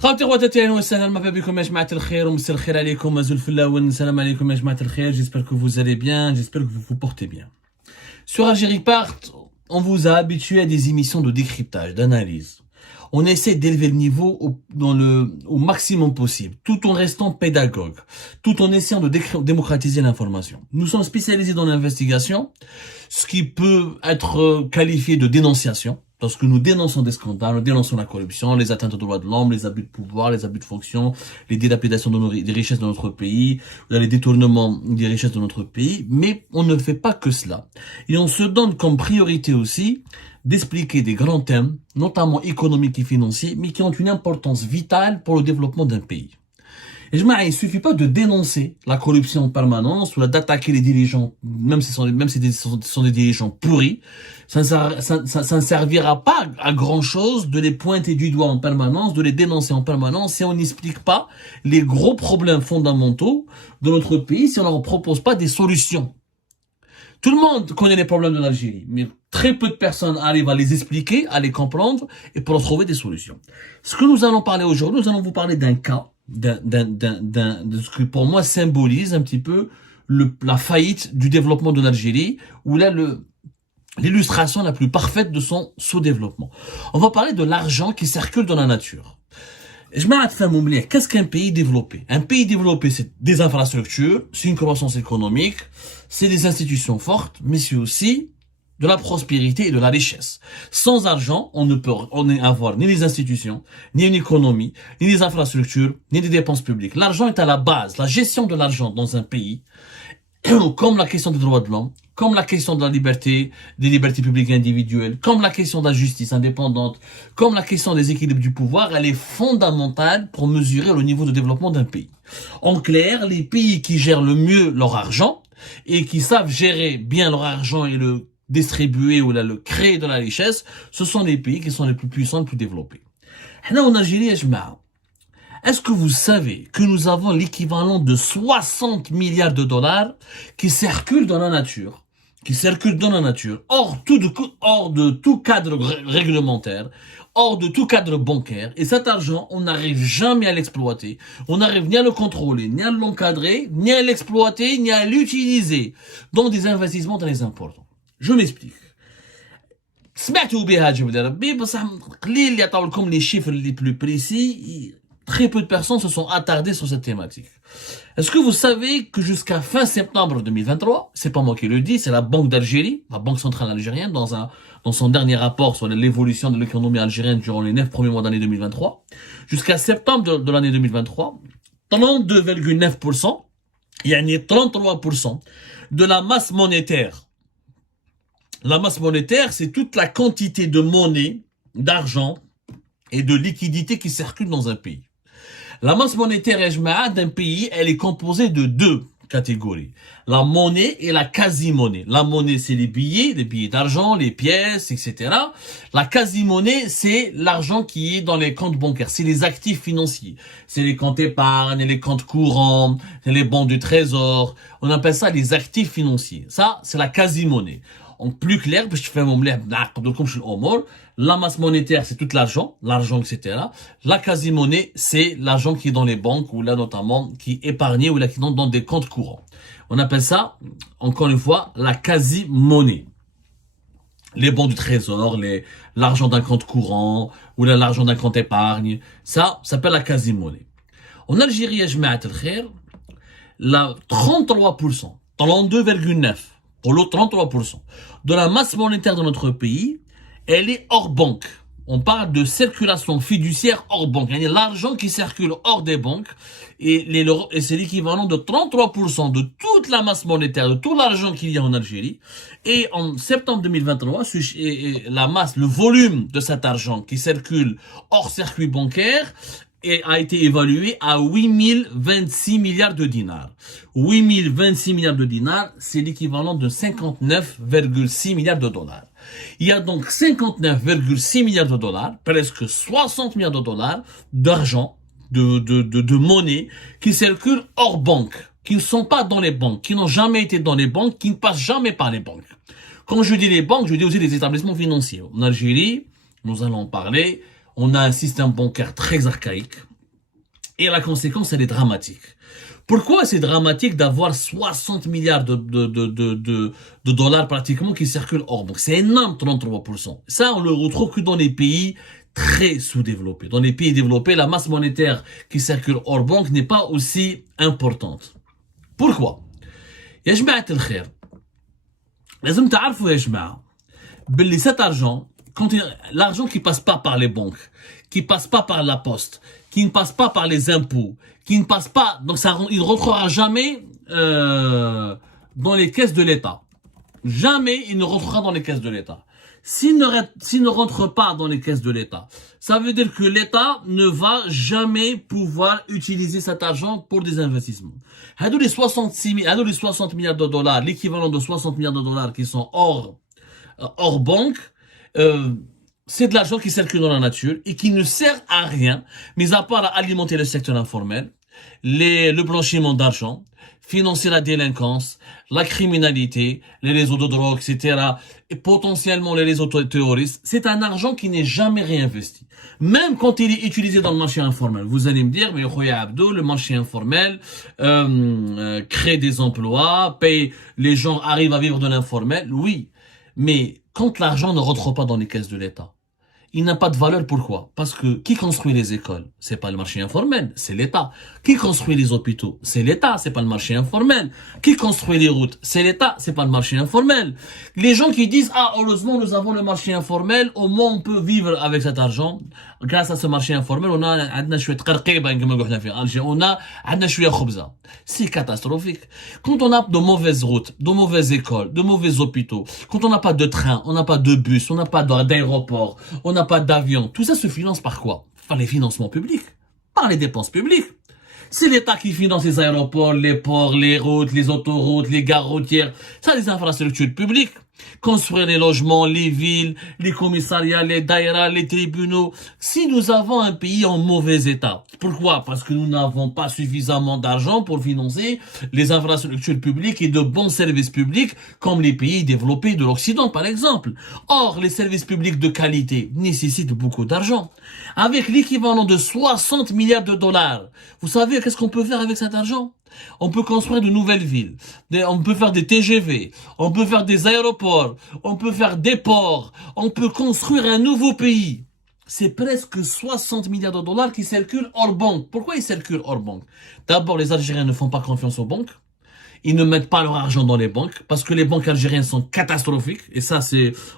خواتي خواتاتي اهلا وسهلا مرحبا بكم يا جماعة الخير ومساء الخير عليكم مازال في الاول السلام عليكم يا جماعة الخير. J'espère que vous allez bien, j'espère que vous vous portez bien. Sur Algérie Part, on vous a habitué à des émissions de décryptage, d'analyse. On essaie d'élever le niveau au maximum possible, tout en restant pédagogue, tout en essayant de démocratiser l'information. Nous sommes spécialisés dans l'investigation, ce qui peut être qualifié de dénonciation, parce que nous dénonçons des scandales, nous dénonçons la corruption, les atteintes aux droits de l'homme, les abus de pouvoir, les abus de fonction, les dilapidations des richesses de notre pays, les détournements des richesses de notre pays, mais on ne fait pas que cela. Et on se donne comme priorité aussi d'expliquer des grands thèmes, notamment économiques et financiers, mais qui ont une importance vitale pour le développement d'un pays. Et il ne suffit pas de dénoncer la corruption en permanence ou d'attaquer les dirigeants, même si ce sont des dirigeants pourris. Ça ne servira pas à grand chose de les pointer du doigt en permanence, de les dénoncer en permanence si on n'explique pas les gros problèmes fondamentaux de notre pays, si on ne leur propose pas des solutions. Tout le monde connaît les problèmes de l'Algérie, mais très peu de personnes arrivent à les expliquer, à les comprendre et pour trouver des solutions. Ce que nous allons parler aujourd'hui, nous allons vous parler d'un cas, de ce que pour moi symbolise un petit peu la faillite du développement de l'Algérie, où là l'illustration la plus parfaite de son sous-développement. On va parler de l'argent qui circule dans la nature. Qu'est-ce qu'un pays développé? Un pays développé, c'est des infrastructures, c'est une croissance économique, c'est des institutions fortes, mais c'est aussi de la prospérité et de la richesse. Sans argent, on ne peut avoir ni les institutions, ni une économie, ni des infrastructures, ni des dépenses publiques. L'argent est à la base. La gestion de l'argent dans un pays, comme la question des droits de l'homme, comme la question de la liberté, des libertés publiques et individuelles, comme la question de la justice indépendante, comme la question des équilibres du pouvoir, elle est fondamentale pour mesurer le niveau de développement d'un pays. En clair, les pays qui gèrent le mieux leur argent et qui savent gérer bien leur argent et le distribuer ou le créer de la richesse, ce sont les pays qui sont les plus puissants, les plus développés. En Algérie, est-ce que vous savez que nous avons l'équivalent de 60 milliards de dollars qui circulent dans la nature, hors de tout cadre réglementaire, hors de tout cadre bancaire, et cet argent, on n'arrive jamais à l'exploiter, on n'arrive ni à le contrôler, ni à l'encadrer, ni à l'exploiter, ni à l'utiliser dans des investissements très importants. Je m'explique. سمعتوا بها جبد ربي بصح قليل اللي عطاو لكم les chiffres les plus précis. Très peu de personnes se sont attardées sur cette thématique. Est-ce que vous savez que jusqu'à fin septembre 2023, c'est pas moi qui le dis, c'est la Banque d'Algérie, la Banque centrale algérienne, dans son dernier rapport sur l'évolution de l'économie algérienne durant les 9 premiers mois d'année 2023, jusqu'à septembre de l'année 2023, 32,9%, il y a 33% de la masse monétaire. La masse monétaire, c'est toute la quantité de monnaie, d'argent et de liquidité qui circule dans un pays. La masse monétaire d'un pays, elle est composée de deux catégories. La monnaie et la quasi-monnaie. La monnaie, c'est les billets d'argent, les pièces, etc. La quasi-monnaie, c'est l'argent qui est dans les comptes bancaires. C'est les actifs financiers. C'est les comptes épargne, les comptes courants, les bons du trésor. On appelle ça les actifs financiers. Ça, c'est la quasi-monnaie. En plus clair, la masse monétaire, c'est tout l'argent, etc. La quasi-monnaie, c'est l'argent qui est dans les banques, ou là, notamment, qui est épargné, ou là, qui est dans des comptes courants. On appelle ça, encore une fois, la quasi-monnaie. Les bons du trésor, l'argent d'un compte courant, ou là, l'argent d'un compte épargne. Ça s'appelle la quasi-monnaie. En Algérie, la 33%, 32,9%, pour l'autre 33%, de la masse monétaire de notre pays, elle est hors banque. On parle de circulation fiduciaire hors banque. Il y a l'argent qui circule hors des banques et c'est l'équivalent de 33% de toute la masse monétaire, de tout l'argent qu'il y a en Algérie. Et en septembre 2023, le volume de cet argent qui circule hors circuit bancaire a été évalué à 8026 milliards de dinars. 8026 milliards de dinars, c'est l'équivalent de 59,6 milliards de dollars. Il y a donc 59,6 milliards de dollars, presque 60 milliards de dollars d'argent, de monnaie qui circulent hors banque, qui ne sont pas dans les banques, qui n'ont jamais été dans les banques, qui ne passent jamais par les banques. Quand je dis les banques, je dis aussi les établissements financiers. En Algérie, nous allons en parler, on a un système bancaire très archaïque, Et la conséquence, elle est dramatique. Pourquoi c'est dramatique d'avoir 60 milliards de dollars pratiquement qui circulent hors banque? C'est énorme, 33%. Ça, on le retrouve que dans les pays très sous-développés. Dans les pays développés, la masse monétaire qui circule hors banque n'est pas aussi importante. Pourquoi? يا جماعة الخير لازم تعرفوا يا جماعة باللي cet argent, quand l'argent qui passe pas par les banques, qui passe pas par la poste, qui ne passe pas par les impôts, qui ne passe pas, donc ça, il ne rentrera jamais dans les caisses de l'État. Jamais il ne rentrera dans les caisses de l'État. S'il ne rentre pas dans les caisses de l'État, ça veut dire que l'État ne va jamais pouvoir utiliser cet argent pour des investissements. Les 60 milliards de dollars, l'équivalent de 60 milliards de dollars qui sont hors banque, c'est de l'argent qui circule dans la nature et qui ne sert à rien, mis à part à alimenter le secteur informel, le blanchiment d'argent, financer la délinquance, la criminalité, les réseaux de drogue, etc., et potentiellement les réseaux terroristes. C'est un argent qui n'est jamais réinvesti. Même quand il est utilisé dans le marché informel. Vous allez me dire, mais Khoya Abdo, le marché informel crée des emplois, paye, les gens arrivent à vivre de l'informel. Oui, mais quand l'argent ne rentre pas dans les caisses de l'État, il n'a pas de valeur. Pourquoi? Parce que qui construit les écoles? C'est pas le marché informel, c'est l'État. Qui construit les hôpitaux? C'est l'État, c'est pas le marché informel. Qui construit les routes? C'est l'État, c'est pas le marché informel. Les gens qui disent, ah, heureusement, nous avons le marché informel, au moins on peut vivre avec cet argent. Grâce à ce marché informel, on a c'est catastrophique. Quand on a de mauvaises routes, de mauvaises écoles, de mauvais hôpitaux, quand on n'a pas de train, on n'a pas de bus, on n'a pas d'aéroport, on n'a pas d'avion, tout ça se finance par quoi? Par les financements publics, par les dépenses publiques. C'est l'État qui finance les aéroports, les ports, les routes, les autoroutes, les gares routières. Ça, les infrastructures publiques. Construire les logements, les villes, les commissariats, les daïras, les tribunaux. Si nous avons un pays en mauvais état, pourquoi? Parce que nous n'avons pas suffisamment d'argent pour financer les infrastructures publiques et de bons services publics comme les pays développés de l'Occident, par exemple. Or, les services publics de qualité nécessitent beaucoup d'argent. Avec l'équivalent de 60 milliards de dollars, vous savez qu'est-ce qu'on peut faire avec cet argent? On peut construire de nouvelles villes, on peut faire des TGV, on peut faire des aéroports, on peut faire des ports, on peut construire un nouveau pays. C'est presque 60 milliards de dollars qui circulent hors banque. Pourquoi ils circulent hors banque? D'abord, les Algériens ne font pas confiance aux banques. Ils ne mettent pas leur argent dans les banques parce que les banques algériennes sont catastrophiques. Et ça,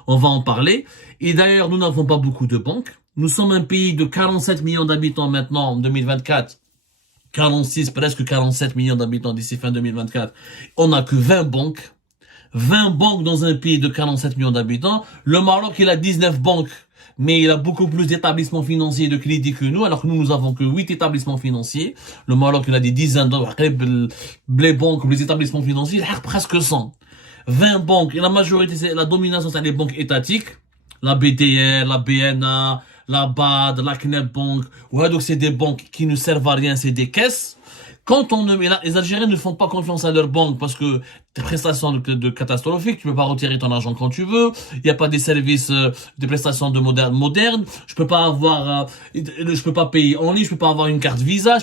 on va en parler. Et d'ailleurs, nous n'avons pas beaucoup de banques. Nous sommes un pays de 47 millions d'habitants maintenant en 2024. 46, presque 47 millions d'habitants d'ici fin 2024. On n'a que 20 banques. 20 banques dans un pays de 47 millions d'habitants. Le Maroc, il a 19 banques, mais il a beaucoup plus d'établissements financiers et de crédits que nous, alors que nous avons que 8 établissements financiers. Le Maroc, il a des dizaines les banques, les établissements financiers, presque 100. 20 banques, et la majorité, la domination, c'est les banques étatiques. La BDR, la BNA, la BAD, la CNEP Bank, ouais, donc c'est des banques qui ne servent à rien, c'est des caisses. Quand les Algériens ne font pas confiance à leurs banques parce que des prestations de catastrophiques, tu peux pas retirer ton argent quand tu veux, il n'y a pas des services, des prestations de modernes, je peux pas payer en ligne, je peux pas avoir une carte Visa,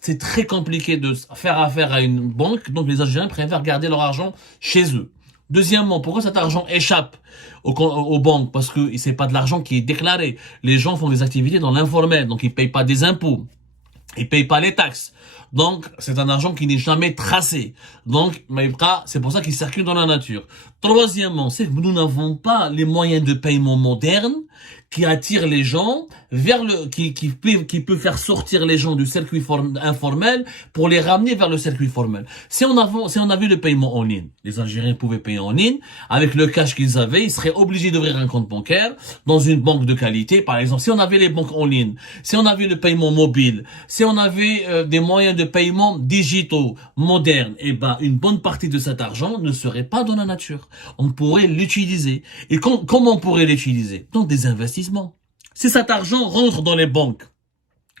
c'est très compliqué de faire affaire à une banque, donc les Algériens préfèrent garder leur argent chez eux. Deuxièmement, pourquoi cet argent échappe aux banques? Parce que c'est pas de l'argent qui est déclaré. Les gens font des activités dans l'informel, donc ils payent pas des impôts. Ils payent pas les taxes. Donc, c'est un argent qui n'est jamais tracé. Donc, c'est pour ça qu'il circule dans la nature. Troisièmement, c'est que nous n'avons pas les moyens de paiement modernes qui attirent les gens vers qui peut faire sortir les gens du circuit informel pour les ramener vers le circuit formel. Si on avait le paiement en ligne, les Algériens pouvaient payer en ligne, avec le cash qu'ils avaient, ils seraient obligés d'ouvrir un compte bancaire dans une banque de qualité. Par exemple, si on avait les banques en ligne, si on avait le paiement mobile, si on avait des moyens de paiement digitaux, modernes, une bonne partie de cet argent ne serait pas dans la nature. On pourrait l'utiliser. Et comment on pourrait l'utiliser? Dans des investissements. Si cet argent rentre dans les banques,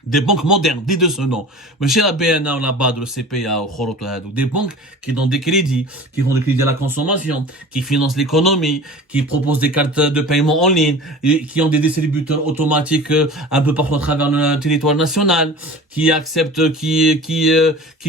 Des banques modernes, dites de ce nom. Mais chez la BNA ou la BAD, le CPA ou Khoroto, des banques qui donnent des crédits, qui font des crédits à la consommation, qui financent l'économie, qui proposent des cartes de paiement en ligne, et qui ont des distributeurs automatiques un peu partout à travers le territoire national, qui acceptent, qui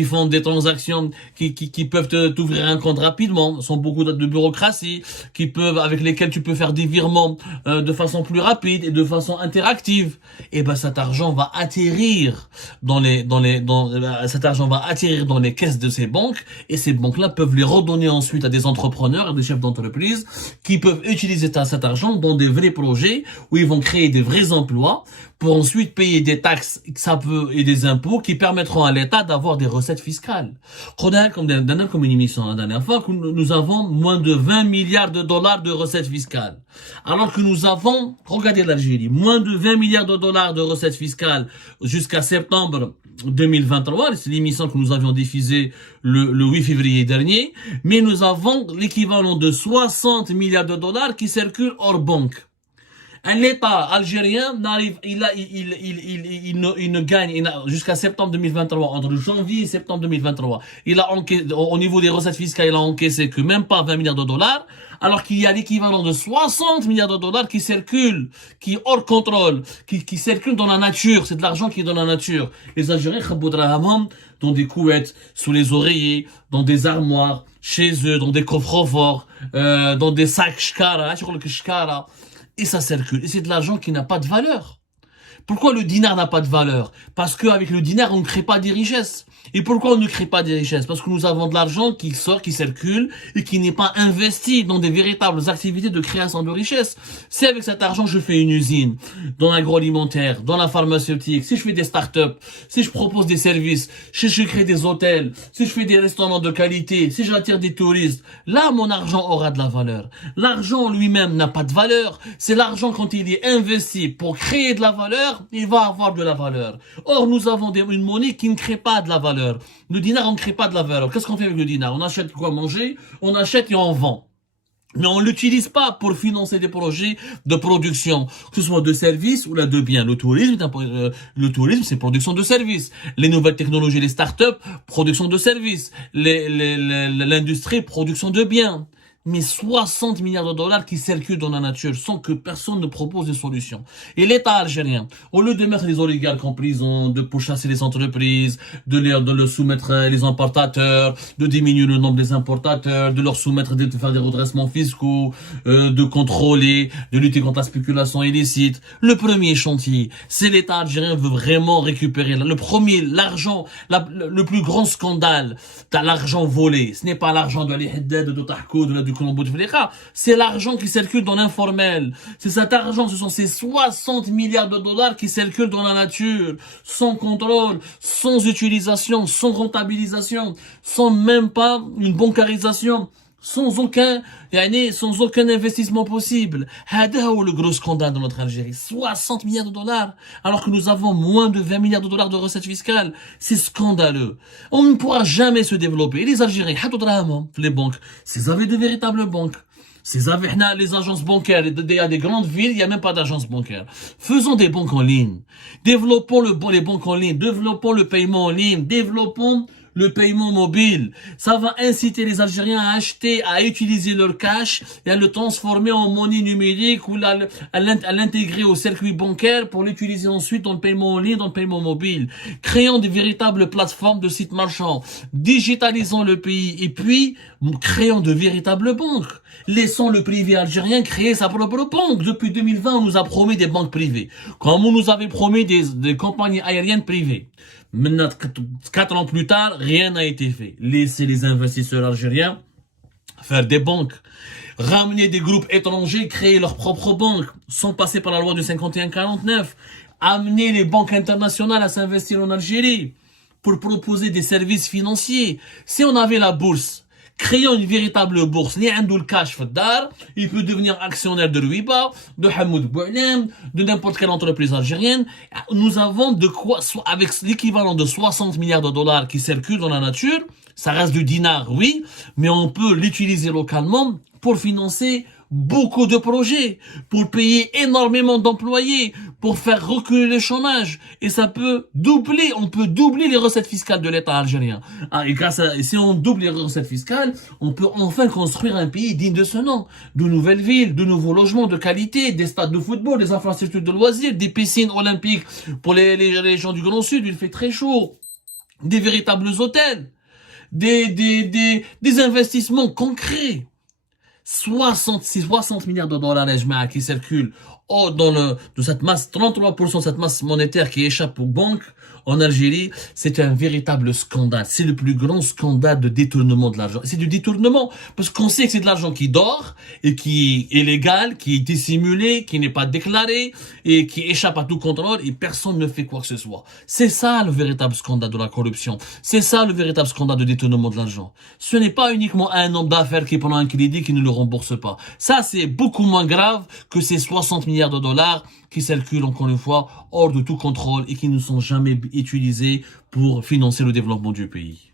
font des transactions, qui peuvent t'ouvrir un compte rapidement, sans beaucoup de bureaucratie, qui peuvent, avec lesquels tu peux faire des virements de façon plus rapide et de façon interactive. Et ben cet argent va attirer cet argent va atterrir dans les caisses de ces banques et ces banques-là peuvent les redonner ensuite à des entrepreneurs et des chefs d'entreprise qui peuvent utiliser cet argent dans des vrais projets où ils vont créer des vrais emplois pour ensuite payer des taxes et des impôts qui permettront à l'État d'avoir des recettes fiscales. Comme une émission la dernière fois, que nous avons moins de 20 milliards de dollars de recettes fiscales. Alors que nous avons, regardez l'Algérie, moins de 20 milliards de dollars de recettes fiscales jusqu'à septembre 2023, c'est l'émission que nous avions diffusée le 8 février dernier, mais nous avons l'équivalent de 60 milliards de dollars qui circulent hors banque. L'État algérien n'arrive, il ne gagne, jusqu'à septembre 2023, entre janvier et septembre 2023, il a encaissé, au niveau des recettes fiscales, il a encaissé que même pas 20 milliards de dollars, alors qu'il y a l'équivalent de 60 milliards de dollars qui circulent, qui hors contrôle, qui circulent dans la nature. C'est de l'argent qui est dans la nature. Les Algériens, dans des couettes, sous les oreillers, dans des armoires, chez eux, dans des coffres forts, dans des sacs shkara, et ça circule. Et c'est de l'argent qui n'a pas de valeur. Pourquoi le dinar n'a pas de valeur? Parce qu'avec le dinar, on ne crée pas des richesses. Et pourquoi on ne crée pas des richesses? Parce que nous avons de l'argent qui sort, qui circule, et qui n'est pas investi dans des véritables activités de création de richesses. Si avec cet argent, je fais une usine, dans l'agroalimentaire, dans la pharmaceutique, si je fais des startups, si je propose des services, si je crée des hôtels, si je fais des restaurants de qualité, si j'attire des touristes, là, mon argent aura de la valeur. L'argent lui-même n'a pas de valeur. C'est l'argent quand il est investi pour créer de la valeur, il va avoir de la valeur. Or, nous avons une monnaie qui ne crée pas de la valeur. Le dinar, on ne crée pas de la valeur. Qu'est-ce qu'on fait avec le dinar? On achète quoi manger, on achète et on vend. Mais on l'utilise pas pour financer des projets de production, que ce soit de services ou là de biens. Le tourisme, c'est production de services. Les nouvelles technologies, les startups, production de services. L'industrie, production de biens. Mais 60 milliards de dollars qui circulent dans la nature sans que personne ne propose des solutions. Et l'État algérien, au lieu de mettre les oligarques en prison, de pourchasser les entreprises, de leur soumettre les importateurs, de diminuer le nombre des importateurs, de leur soumettre, de faire des redressements fiscaux, de contrôler, de lutter contre la spéculation illicite. Le premier chantier, c'est l'État algérien veut vraiment récupérer. Le premier, l'argent, le plus grand scandale, t'as l'argent volé. Ce n'est pas l'argent de l'Ihaddad, de Tahkou, de c'est l'argent qui circule dans l'informel. C'est cet argent, ce sont ces 60 milliards de dollars qui circulent dans la nature, sans contrôle, sans utilisation, sans rentabilisation, sans même pas une bancarisation, sans aucun investissement possible. C'est le gros scandale dans notre Algérie. 60 milliards de dollars, alors que nous avons moins de 20 milliards de dollars de recettes fiscales. C'est scandaleux. On ne pourra jamais se développer. Et les Algériens, les banques, s'ils avaient de véritables banques, s'ils avaient les agences bancaires, il y a des grandes villes, il n'y a même pas d'agences bancaires. Faisons des banques en ligne. Développons les banques en ligne. Développons le paiement en ligne. Développons le paiement mobile. Ça va inciter les Algériens à acheter, à utiliser leur cash et à le transformer en monnaie numérique ou à l'intégrer au circuit bancaire pour l'utiliser ensuite dans le paiement en ligne, dans le paiement mobile. Créons des véritables plateformes de sites marchands. Digitalisons le pays et puis créons de véritables banques. Laissons le privé algérien créer sa propre banque. Depuis 2020, on nous a promis des banques privées. Comme on nous avait promis des compagnies aériennes privées. Maintenant, 4 ans plus tard, rien n'a été fait. Laissez les investisseurs algériens faire des banques. Ramener des groupes étrangers, créer leurs propres banques, sans passer par la loi du 51-49. Amener les banques internationales à s'investir en Algérie pour proposer des services financiers. Si on avait la bourse, créons une véritable bourse. Li عنده le cash في الدار, il peut devenir actionnaire de Ruiba, de Hamoud Boualem, de n'importe quelle entreprise algérienne. Nous avons de quoi, avec l'équivalent de 60 milliards de dollars qui circulent dans la nature, ça reste du dinar, oui, mais on peut l'utiliser localement pour financer beaucoup de projets, pour payer énormément d'employés, pour faire reculer le chômage. Et ça peut doubler, on peut doubler les recettes fiscales de l'État algérien. Ah, et si on double les recettes fiscales, on peut enfin construire un pays digne de ce nom. De nouvelles villes, de nouveaux logements de qualité, des stades de football, des infrastructures de loisirs, des piscines olympiques pour les gens du Grand Sud, il fait très chaud. Des véritables hôtels. Des investissements concrets. 60 milliards de dollars qui circulent de cette masse, 33% de cette masse monétaire qui échappe aux banques en Algérie, c'est un véritable scandale. C'est le plus grand scandale de détournement de l'argent. C'est du détournement parce qu'on sait que c'est de l'argent qui dort et qui est illégal, qui est dissimulé, qui n'est pas déclaré et qui échappe à tout contrôle et personne ne fait quoi que ce soit. C'est ça le véritable scandale de la corruption. C'est ça le véritable scandale de détournement de l'argent. Ce n'est pas uniquement un homme d'affaires qui prend un crédit qui ne le rembourse pas. Ça, c'est beaucoup moins grave que ces 60 milliards de dollars qui circulent encore une fois hors de tout contrôle et qui ne sont jamais utilisés pour financer le développement du pays.